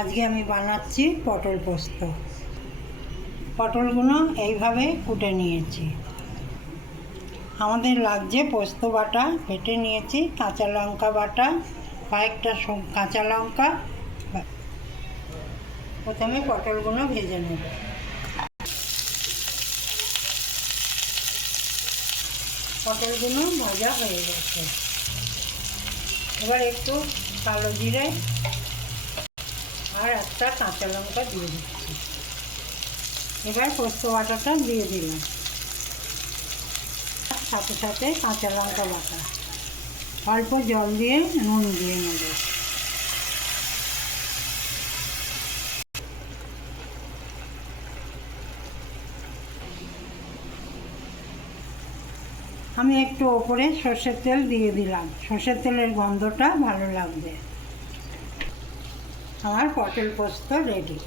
আজকে আমি বানাচ্ছি পটল পোস্ত। পটলগুলো এইভাবে কুটে নিয়েছি। আমাদের লাগছে পোস্ত বাটা, বেটে নিয়েছি, কাঁচা লঙ্কা বাটা, কয়েকটা কাঁচা লঙ্কা। প্রথমে পটলগুলো ভেজে নেব। পটলগুলো ভাজা হয়ে গেছে। এবার একটু কালো জিরে আর একটা কাঁচা লঙ্কা দিয়ে দিচ্ছি। এবার পোস্ত বাটাটা দিয়ে দিলাম, সাথে সাথে কাঁচা লঙ্কা বাটা, অল্প জল দিয়ে নুন দিয়ে নেব। আমি একটু ওপরে সর্ষের তেল দিয়ে দিলাম, সর্ষের তেলের গন্ধটা ভালো লাগবে। আমার পটল পোস্ত রেডি।